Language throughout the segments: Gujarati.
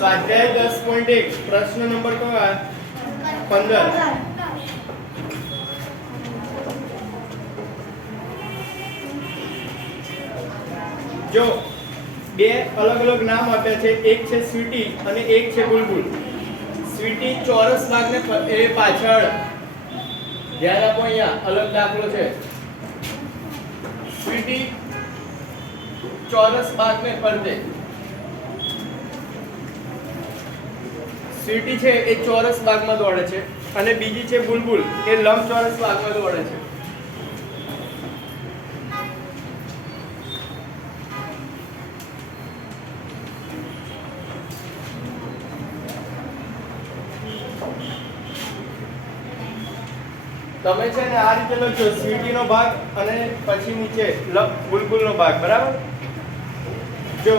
स्वाध्याय 10.1 प्रश्न नंबर कयो है 15। जो બે અલગ અલગ નામ આપ્યા છે, એક છે સ્વીટી અને એક છે બુલબુલ। સ્વીટી ચોરસ ભાગને એ પાછળ ધ્યાન આપો, અહીંયા અલગ દાખલો છે। સ્વીટી ચોરસ ભાગને ફરતે, સ્વીટી છે એ ચોરસ ભાગમાં દોડે છે અને બીજી છે બુલબુલ એ લંબચોરસ ભાગમાં દોડે છે। તમે છે ને આ રીતે લખજો, સ્વીટીનો ભાગ અને પછી નીચે બુલબુલનો ભાગ, બરાબર। જો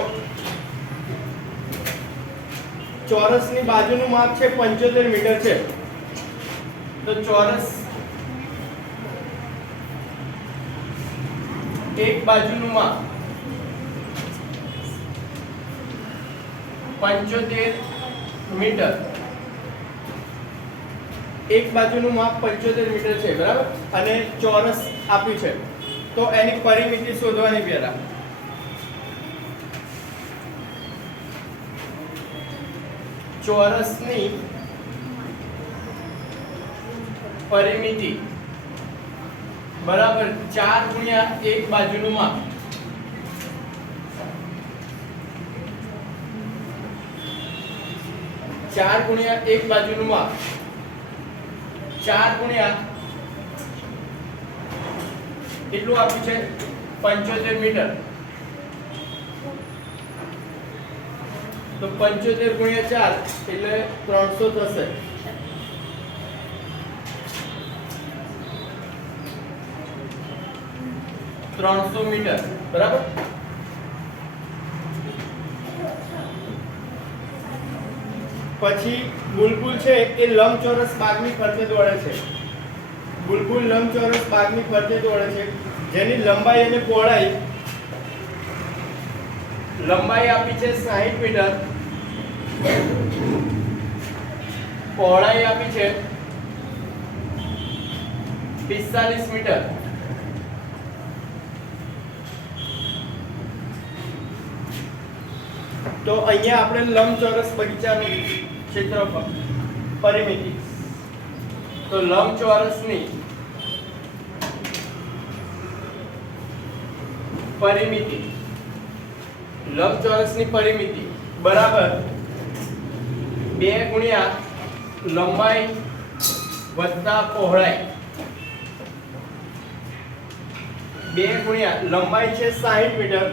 ચોરસની બાજુનું માપ છે 75 મીટર છે, તો ચોરસ એક બાજુનું માપ 75 મીટર, એક બાજુનું માપ 75 મીટર છે, બરાબર। અને ચોરસ આપ્યું છે, તો એની પરિમિતિ શોધવાની પહેલા ચોરસની પરિમિતિ બરાબર 4 ગુણ્યા એક બાજુનું માપ, 4 ગુણ્યા એક બાજુનું માપ, 4 ગુણ્યા કેટલું આપ્યું છે 75 મીટર, તો 75 ગુણ્યા 4 એટલે 300 થશે। મીટર, બરાબર। પછી બુલબુલ છે એ લંબચોરસ ભાગની ફરતે દોડે છે। બુલબુલ લંબચોરસ ભાગની ફરતે દોડે છે, જેની લંબાઈ અને પહોળાઈ, લંબાઈ આપી છે 60 મીટર, પહોળાઈ આપી છે 45 મીટર। તો અહીંયા આપણે લંબચોરસ બગીચાનું ક્ષેત્રફળ પરિમિતિ, તો લંબચોરસની પરિમિતિ, લંબચોરસની પરિમિતિ બરાબર 2 ગુણ્યા લંબાઈ વત્તા પહોળાઈ, 2 ગુણ્યા લંબાઈ છે 60 મીટર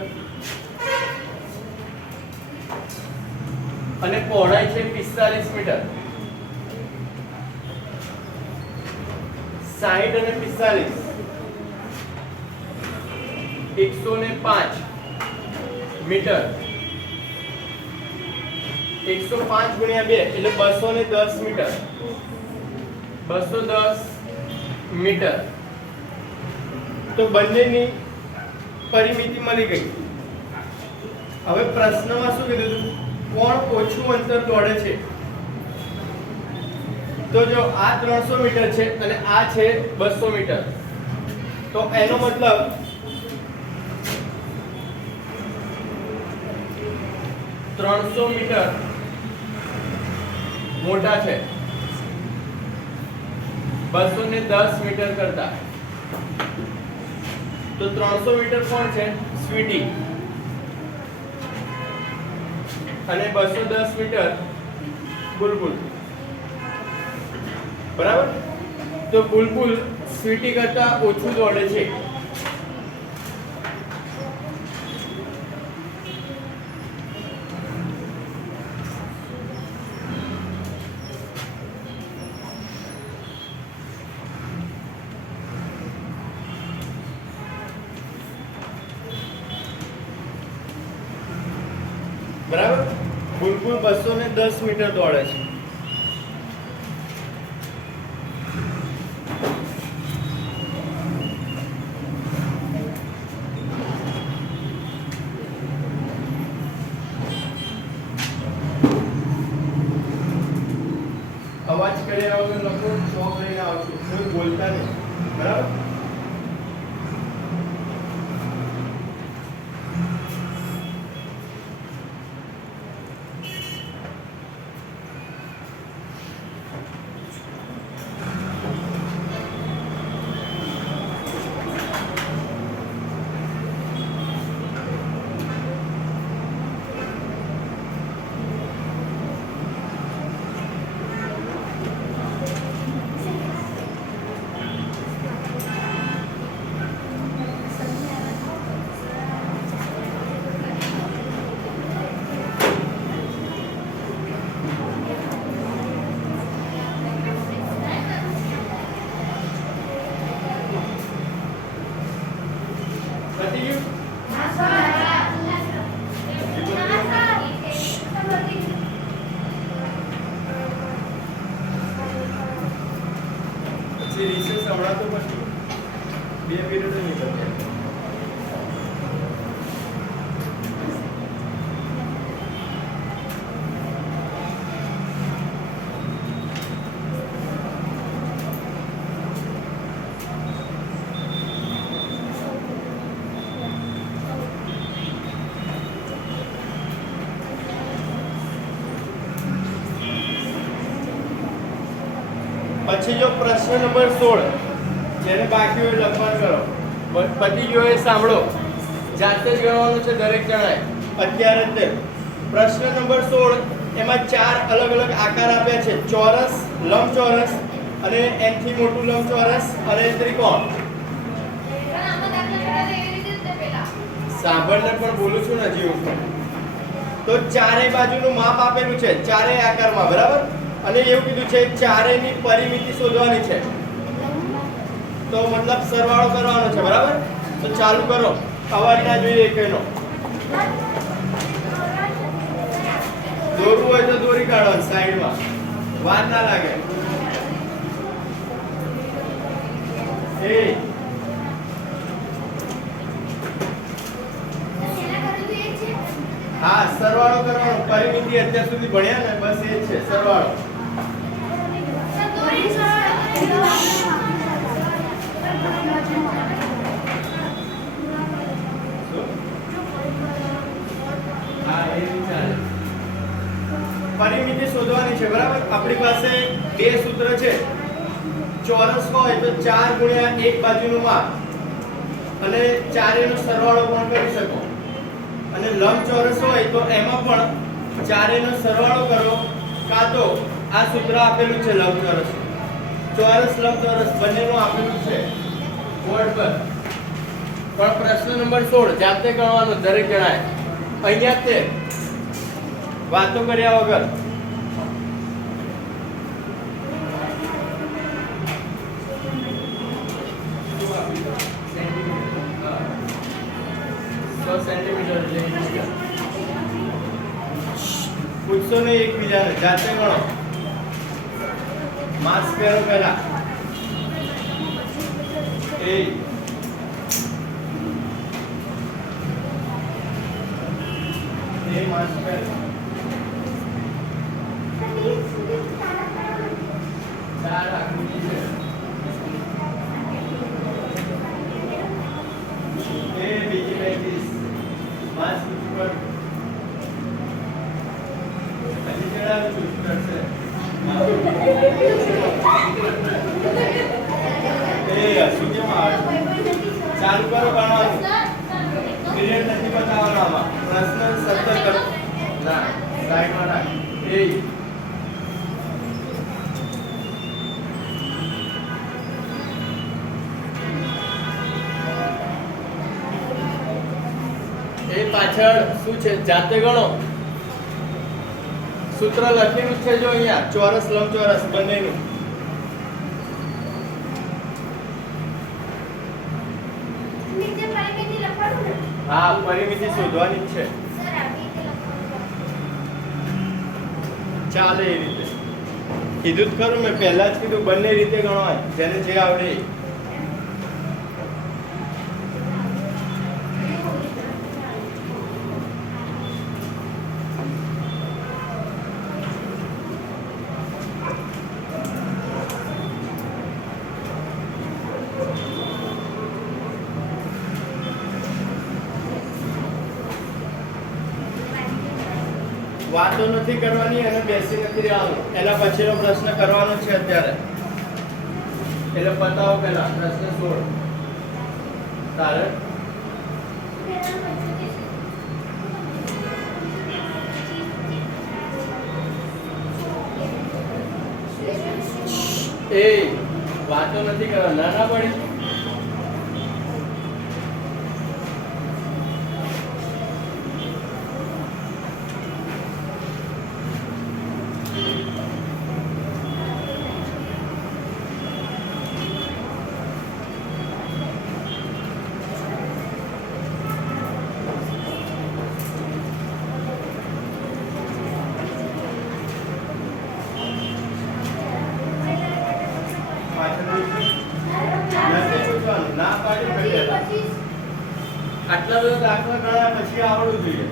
અને પહોળાઈ છે 45 મીટર। 60 અને 45 105 મીટર, 105 ગુણ્યા 2 એટલે 210 મીટર, 210 મીટર। તો બંનેની પરિમિતિ મળી ગઈ। હવે પ્રશ્નમાં શું કીધું હતું, કોણ ઓછું અંતર દોડે છે? તો જો આ 300 મીટર છે અને આ છે 200 મીટર, તો એનો મતલબ ત્રણસો મીટર મોટા છે 210 મીટર કરતા। તો 300 મીટર કોણ છે? સ્વીટી। અને 210 મીટર બુલબુલ, બરાબર। તો બુલબુલ સ્વીટી કરતા ઓછું દોડે છે। બરાબર, બુલબુલ 210 મીટર દોડે છે। અવાજ કર્યા વગર લખો, ચોક લઈને આવજો, કોઈ બોલતા નહીં, બરાબર? પતી ગયું? પછી રિસેસ હમણાં તો પછી 2 પીરિયડ નહીં થતા. પછી જો પ્રશ્ન નંબર 16 જેને બાકી હોય લખવાનું કરો, પતી ગયો એ સાંભળો, જાતે જ ગણવાનું છે દરેક જણાએ અત્યારે જ. પ્રશ્ન નંબર 16 એમાં 4 અલગ અલગ આકાર આપ્યા છે: ચોરસ, લંબચોરસ અને એનથી મોટું લંબચોરસ અને ત્રિકોણ. સાંભળને પણ બોલું છું ને હજી હું. તો ચારેય બાજુનું માપ આપેલું છે, ચારેય આકારમાં, બરાબર? અને એવું કીધું છે ચારેયની પરિમિતિ શોધવાની છે. તો મતલબ સરવાળો કરવાનો છે, બરાબર? તો ચાલુ કરો, અવાજ ના જોઈએ એકનો. દોરવું હોય તો દોરી કાઢવાનું સાઈડમાં, વાર ના લાગે. એ હા, સરવાળો કરવાનો. પરિમિતિ અત્યાર સુધી ભણ્યા ને, બસ એ જ છે સરવાળો. પરિમિતિ શોધવાની છે, બરાબર? આપણી પાસે બે સૂત્ર છે. ચોરસ હોય તો 4 ગુણ્યા એક બાજુનું માપ અને ચારેયનો સરવાળો પણ કરી શકો. અને લંબચોરસ હોય તો એમાં પણ ચારેયનો સરવાળો કરો, કાં તો આ સૂત્ર આપેલું છે લંબચોરસ, ચોરસ લંબચોરસ બંનેનું આપેલું છે બોર્ડ પર. પણ પ્રશ્ન નંબર 16 જાતે ગણવાનો દરેક જણાએ. અહીંયા તે વાતો કર્યા વગર. પૂછશો નહીં એકબીજાને, જાતે ગણો. માસ્ક પહેરો પહેલા. એ માસ્ક પહેરો. 4 આકૃતિ છે. એ બીજી પ્રેક્ટિસ. માસ્ક ઉપર હજી ચડાવું છું, કરશે. એ હસું કેમ આવે? ચાલુ કરો ગણવાનું. પીરિયડ નથી બતાવવાનો આમાં. પ્રશ્ન સતત કરો. ના, સાઈડમાં રાખ. એ પાછળ શું છે જાતે ગણો. સૂત્ર લખેલું છે જો અહીંયા, ચોરસ લંબચોરસ બંનેનું. હા, પરિમિતિ શોધવાની જ છે. ચાલે એ રીતે. કીધું જ ખરું મેં, પહેલા જ કીધું બંને રીતે ગણવાય, જેને જે આવડે. વાતો નથી કરવાની અને બેસી નથી રહેવાનું. એના પછીનો પ્રશ્ન કરવાનો છે અત્યારે. એટલે પતાવો પહેલા પ્રશ્ન 16. તારે એ વાતો નથી કરવા ના પડી. ના પાડી આટલા બધા દાખલા ગણ્યા પછી આવડવું જોઈએ.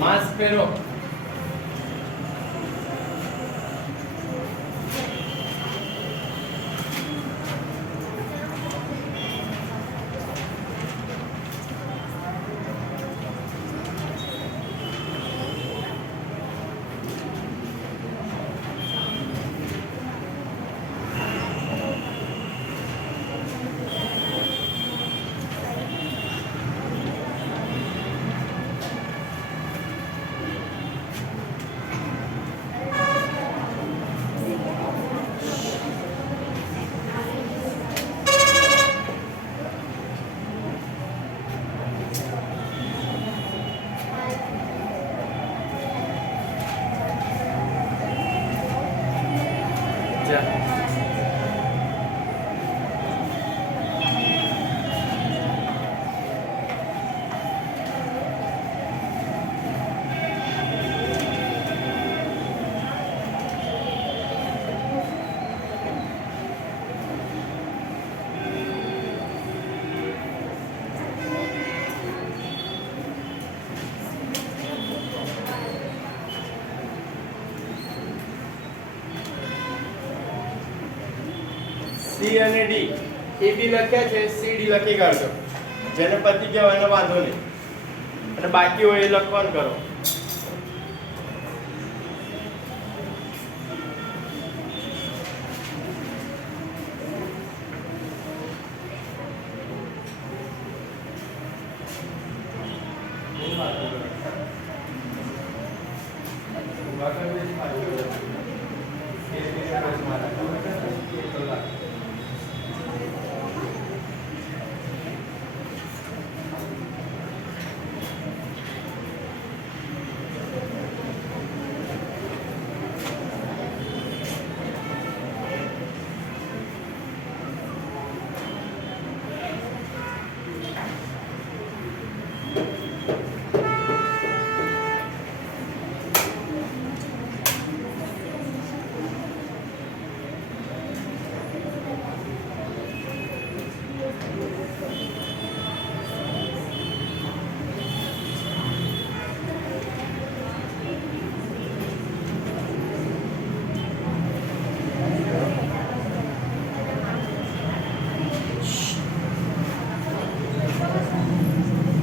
માસ્ક પહેરો. સી અને ડી એ બી લખ્યા છે, સી ડી લખી કાઢજો. જેને પતી ગયો એને વાંધો નહીં, અને બાકી હોય એ લખવાનું કરો.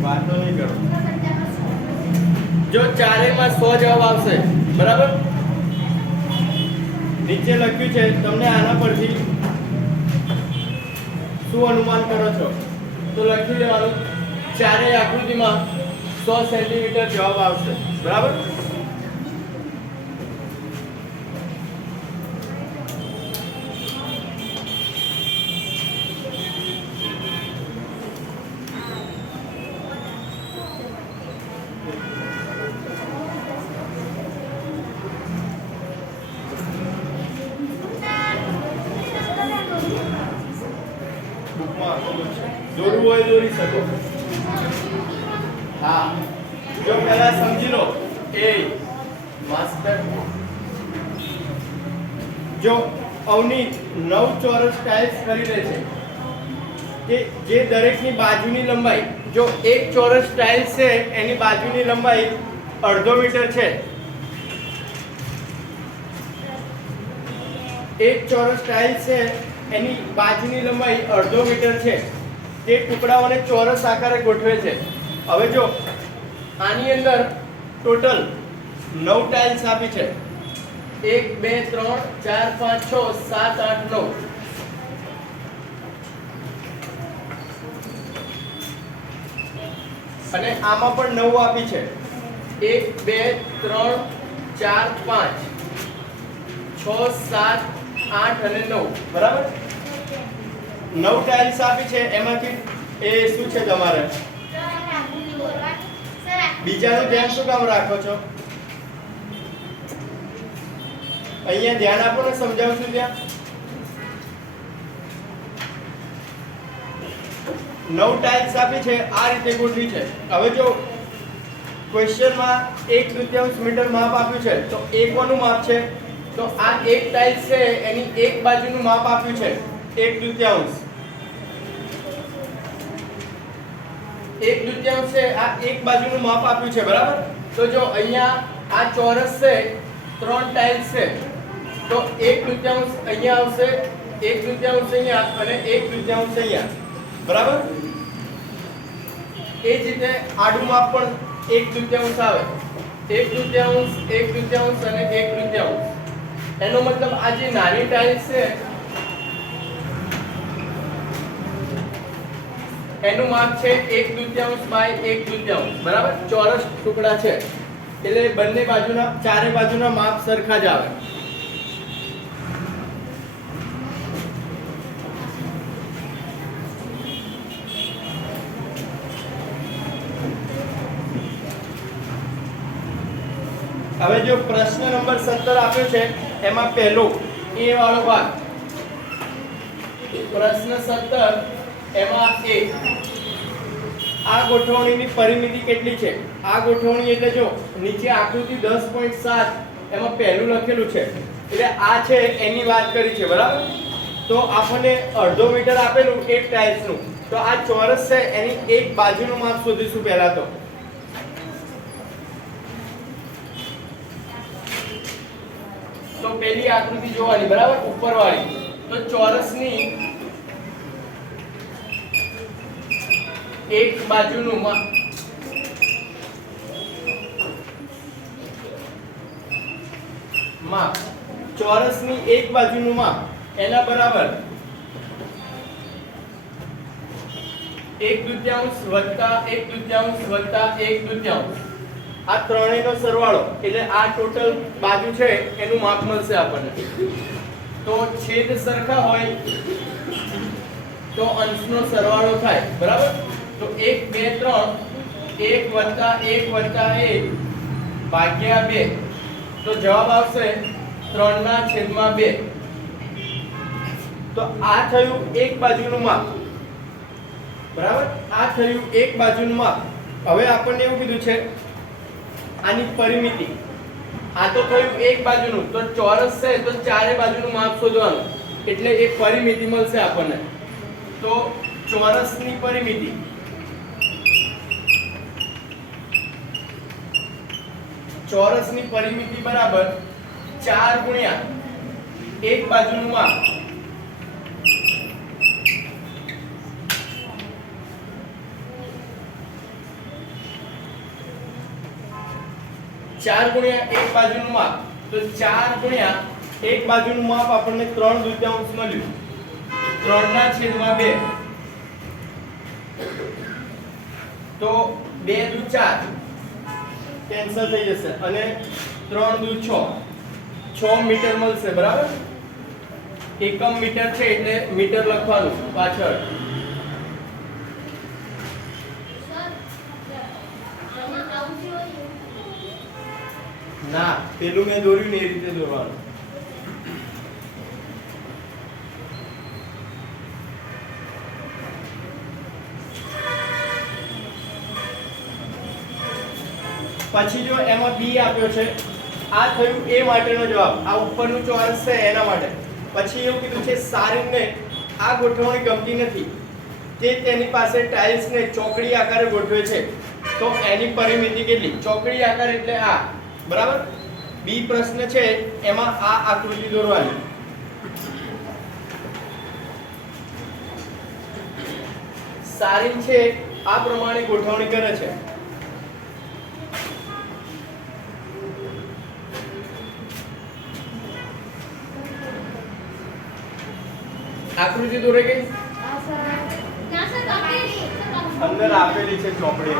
વાતો નહીં કરો. જો ચારેયમાં 100 જવાબ આવશે, બરાબર? નીચે લખ્યું છે, તમને આના પરથી શું અનુમાન કરો છો? તો લખી દેવાનું ચારેય આકૃતિમાં 100 સેન્ટીમીટર જવાબ આવશે બરાબર. દોરવું હોય દોરી શકો. હા, જો પહેલા સમજી લો એ માસ્ટર. જો અવની 9 ચોરસ ટાઇલ્સ કરી લે છે કે જે દરેકની બાજુની લંબાઈ, જો એક ચોરસ ટાઇલ્સ છે એની બાજુની લંબાઈ 1/2 મીટર છે. એક ચોરસ ટાઇલ્સ છે એની બાજુની લંબાઈ 1/2 મીટર છે. તે ટુકડાઓને ચોરસ આકારે ગોઠવે છે. હવે જો આની અંદર ટોટલ 9 ટાઇલ્સ આપી છે. 1 2 3 4 5 6 7 8 9. અને આમાં પણ 9 આપી છે. 1 2 3 4 5 6 7 8 અને 9 બરાબર. 9 ટાઇલ્સ આપી છે. એમાંથી એ શું છે તમારે? બીજાનું ધ્યાન શું કામ રાખો છો? અહીંયા ધ્યાન આપો ને, સમજાવું છું ત્યાં. 9 ટાઇલ્સ આપી છે, આ રીતે ગોઠવી છે. હવે જો ક્વેશ્ચનમાં 1/2 મીટર માપ આપ્યું છે તો એ કોનું માપ છે? તો આ એક ટાઇલ્સ છે એની એક બાજુનું માપ આપ્યું છે 1/2. 1/2 છે, આ એક બાજુનું માપ આપ્યું છે બરાબર. તો જો અહીંયા આ ચોરસ છે, 3 ટાઇલ્સ છે, તો 1/2 અહીંયા આવશે, 1/2 અહીંયા અને 1/2 અહીંયા બરાબર. એ જ રીતે આડું માપ પણ 1/2 આવે. 1/2 1/2 અને 1/2. એનો મતલબ આ જે નાની ટાઇલ્સ છે એનું માપ છે 1/2 બાય 1/2 બરાબર. ચોરસ ટુકડા છે એટલે બંને બાજુના, ચારે બાજુના માપ સરખા જ આવે. હવે જો પ્રશ્ન નંબર 17 આપ્યો છે એમાં પહેલો એ વાળો ભાગ, પ્રશ્ન 17 એમાં એ આ ગોઠવણીની પરિમિતિ કેટલી છે? આ ગોઠવણી એટલે જો નીચે આકૃતિ 10.7 એમાં પહેલું લખેલું છે એટલે આ છે એની વાત કરી છે બરાબર. તો આપણને 1/2 મીટર આપેલું એક ટાઇલ્સનું, તો આ ચોરસ છે એની એક બાજુનું માપ શોધીશું પહેલા. તો પહેલી આકૃતિ જોવાની બરાબર, ઉપરવાળી. તો ચોરસની એક બાજુનું માપ, ચોરસની એક બાજુનું માપ એના બરાબર 1/2 વત્તા 1/2 વત્તા 1/2. આ ત્રણેયનો સરવાળો એટલે આ ટોટલ બાજુ છે એનું માપ મળશે આપણને. તો છેદ સરખા હોય તો અંશનો સરવાળો થાય બરાબર. તો 1 2 3 1 વત્તા 1 વત્તા 1 ભાગ્યા 2. તો જવાબ આવશે 3/2. તો આ થયું એક બાજુનું માપ બરાબર. આ થયું એક બાજુનું માપ. હવે આપણને એવું કીધું છે આની પરિમિતિ. આ તો થયું એક બાજુનું, તો ચોરસ છે તો ચારે બાજુનું માપ શોધવાનું એટલે એક પરિમિતિ મળશે આપણને. તો ચોરસની પરિમિતિ બરાબર 4 ગુણ્યા એક બાજુનું માપ. ચાર ગુણ્યા એક બાજુનું માપ, તો 4 ગુણ્યા એક બાજુનું માપ આપણને 3/2 મળ્યું. 3/2. તો 2 દુ 4 કેન્સલ થઈ જશે અને 3 દુ 6 મીટર મળશે બરાબર. એકમ મીટર છે એટલે મીટર લખવાનું પાછળ. ના પેલું મેં દોર્યું ને એ રીતે દોરવાનું. પછી જો એમાં બી આપ્યો છે, આ થયું એ માટેનો જવાબ. આ ઉપરનું ચોરસ છે એના માટે. પછી એવું કીધું છે સારીંગને આ ગોઠવણી ગમતી નથી, તે તેની પાસે ટાઇલ્સને ચોકડી આકારે ગોઠવે છે, તો એની પરિમિતિ કેટલી? ચોકડી આકાર એટલે આ બરાબર. બી પ્રશ્ન છે એમાં આ આકૃતિ દોરવાની. સારીંગ છે આ પ્રમાણે ગોઠવણી કરે છે. આકૃતિ દોરે ગઈ? અંદર આપેલી છે ચોકડી.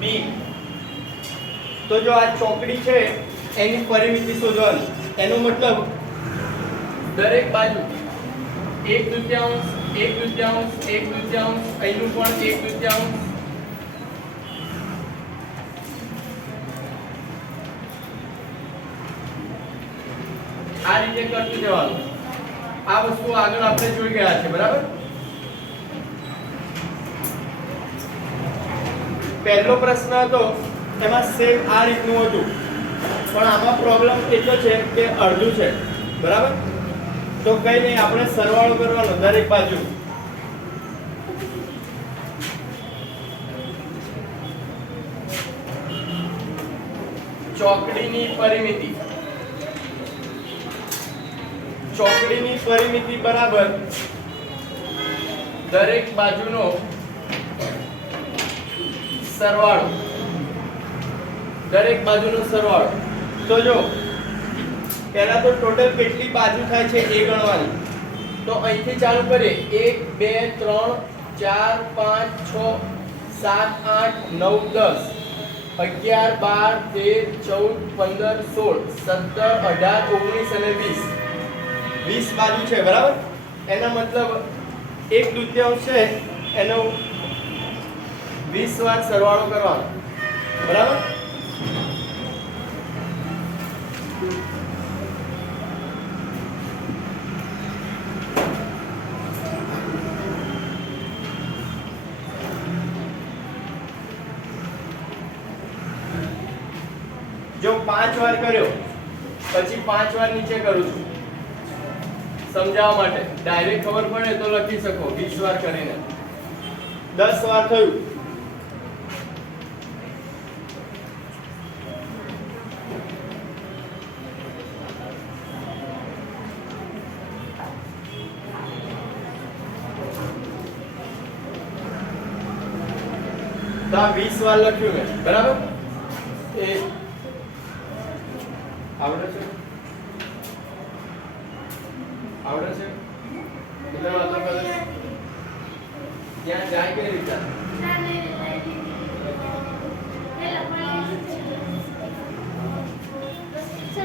બી તો જો આ ચોકડી છે એની પરિમિતિ શોધવાની. એનો મતલબ દરેક બાજુ 1/2 1/2 1/2 અહીંનું પણ 1/2. આ રીતે કરતું જવાનું. આ વસ્તુ આગળ આપણે જોઈ ગયા છે બરાબર. પહેલો પ્રશ્ન હતો એમાં સેમ આ રીતનું હતું, પણ આમાં પ્રોબ્લેમ એટલો છે કે અડધું છે બરાબર. તો કઈ નહીં, આપણે સરવાળો કરવાનો દરેક બાજુ. ચોકડીની પરિમિતિ બરાબર દરેક બાજુનો સરવાળો. તો જો પહેલા તો ટોટલ કેટલી બાજુ થાય છે એ ગણવાની. તો અહીંથી ચાલુ કરીએ. 1 2 3 4 5 6 7 8 9 10 11 12 13 14 15 16 17 18 19 અને 20 બાજુ છે બરાબર. એનો મતલબ 1/2 છે એનો 20 વાર સરવાળો કરવાનો બરાબર. જો 5 વાર કર્યો પછી 5 વાર નીચે કરું છું સમજાવવા માટે. ડાયરેક્ટ ખબર પડે તો લખી શકો 20 વાર કરીને. 10 વાર થયું. તો 20 વાર લખ્યું મેં બરાબર. એ આવડે છે એટલે વાતો કરે ત્યાં જાય કઈ રીતે?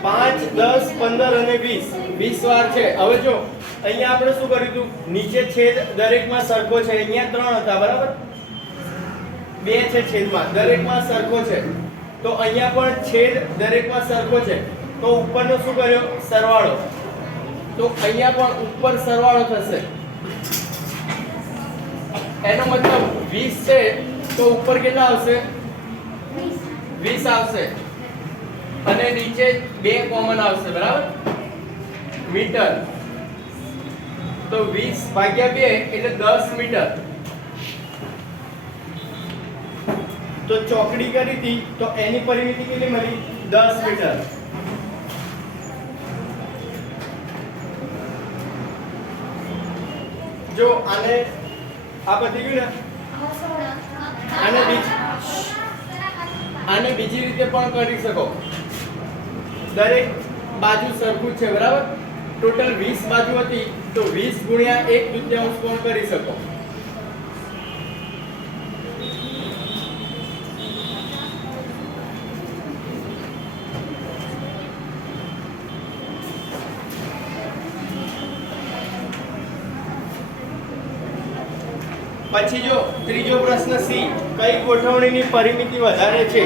5 10 15 અને 20 વાર છે. હવે જો અહીંયા આપણે શું કર્યું હતું, નીચે છેદ દરેકમાં સરખો છે. અહીંયા 3 હતા બરાબર. 2 છે છેદમાં, દરેકમાં સરખો છે. તો અહીંયા પણ છેદ દરેકમાં સરખો છે. તો ઉપરનો શું કર્યો? સરવાળો. તો અહીંયા પણ ઉપર સરવાળો થશે. એનો મતલબ 20 છે તો ઉપર કેટલા આવશે? 20 આવશે. અને નીચે 2 કોમન આવશે બરાબર. મીટર. તો 20/2 એટલે 10 મીટર. તો ચોકડી કરી હતી તો એની પરિમિતિ કેટલી મળી? 10 મીટર. જો આને આ પતી ગયું ને આને બીજી રીતે પણ કરી શકો દરેક બાજુ સરખું છે બરાબર ટોટલ 20 બાજુ હતી તો 20 ગુણ્યા 1/2 પણ કરી શકો પછી જો ત્રીજો પ્રશ્ન સી કઈ ગોઠવણીની પરિમિતિ વધારે છે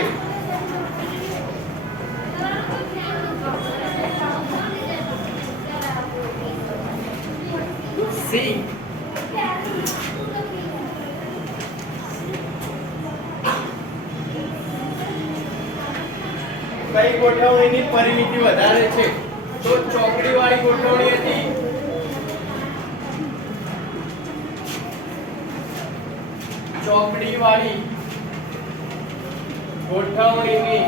સી કઈ ગોઠવણીની પરિમિતિ વધારે છે તો ચોકડી વાળી ગોઠવણી હતી ચોકડી વાળી ગોઠવણીની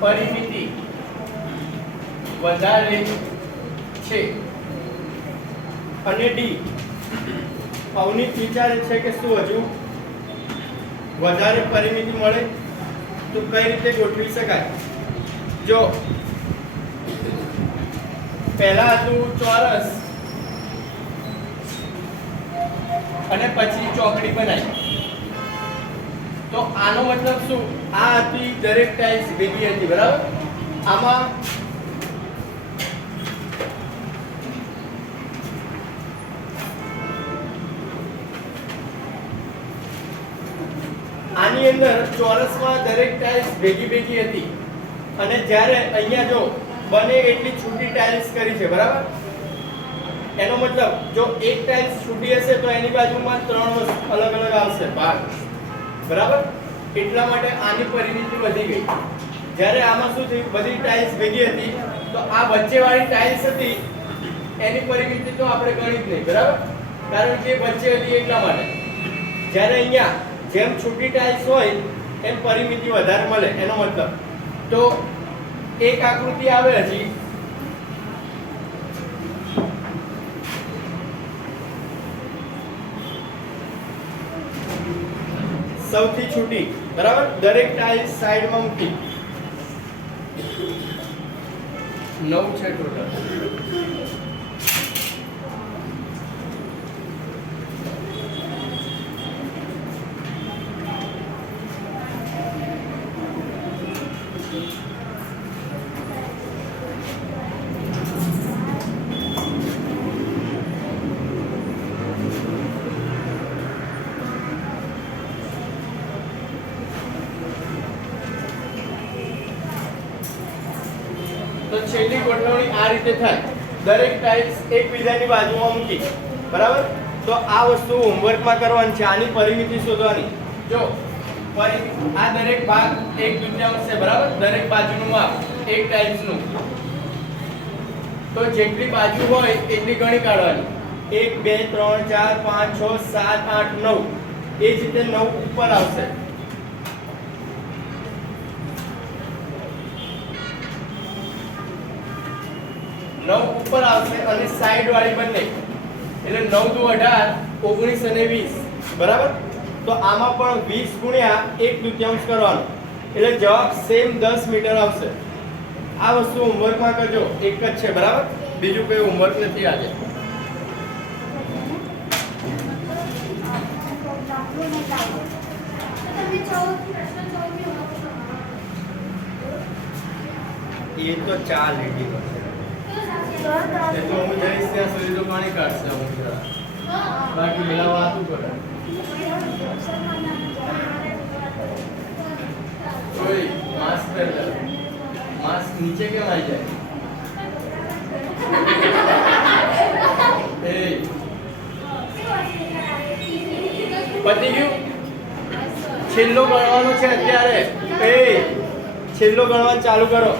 પરિમિતિ વધારે છે અને ડી અવનીત વિચારે છે કે શું હજુ વધારે પરિમિતિ મળે તો કઈ રીતે ગોઠવી શકાય જો પહેલા હતું ચોરસ અને પછી ચોકડી બનાવી તો આનો મતલબ શું આ હતી દરેક ટાઇલ્સ ભેગી હતી બરાબર આમાં આની અંદર ચોરસમાં દરેક ટાઇલ્સ ભેગી હતી અને જ્યારે અહીંયા જો બને એટલી છૂટી ટાઇલ્સ કરી છે બરાબર એનો મતલબ જો એક ટાઇલ્સ છૂટી હશે તો એની બાજુમાં 3 અલગ અલગ આવશે ભાગ બરાબર એટલા માટે આની પરિમિતિ વધી ગઈ જ્યારે આમાં શું થયું બધી ટાઇલ્સ ભેગી હતી તો આ વચ્ચેવાળી ટાઇલ્સ હતી એની પરિમિતિ તો આપણે ગણી જ નહીં બરાબર કારણ કે વચ્ચે હતી એટલા માટે જ્યારે અહીંયા જેમ છૂટી ટાઇલ્સ હોય એમ પરિમિતિ વધારે મળે એનો મતલબ તો એક આકૃતિ આવે હજી સૌથી છૂટી બરાબર દરેક ટાઇલ્સ સાઈડમાં મૂકી 9 છે ટોટલ તો છેલ્લી ગોઠવણી આ રીતે થાય દરેક ટાઇલ્સ એકબીજાની બાજુમાં મૂકી બરાબર તો આ વસ્તુ હોમવર્કમાં કરવાની છે આની પરિમિતિ શોધવાની જો આ દરેક ભાગ 1/2 છે બરાબર દરેક બાજુનું માપ એક ટાઇલ્સનું તો જેટલી બાજુ હોય એટલી ગણી કાઢવાની 1 2 3 4 5 6 7 8 9 એ જ રીતે 9 ઉપર આવશે 9 ઉપર આવશે અને સાઈડ વાળી બંને એટલે 9 દુ 18 19 અને 20 બરાબર તો આમાં પણ 20 ગુણ્યા 1/2 કરવાનું એટલે જવાબ સેમ 10 મીટર આવશે આ વસ્તુ હોમવર્કમાં કરજો એક જ છે બરાબર બીજું કોઈ હોમવર્ક નથી આજે એ તો ચાલ રેડી એ તો હું જઈશ ત્યાં સુધી તો પાણી કાઢશે અમુક બાકી પેલા વાતું કરે ઓય માસ્ક પહેર લે માસ્ક નીચે કેમ આવી જાય એ પતી ગયું છેલ્લો ગણવાનો છે અત્યારે એ છેલ્લો ગણવાનું ચાલુ કરો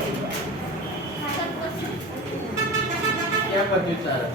ક્યાં પત્યું ચાલે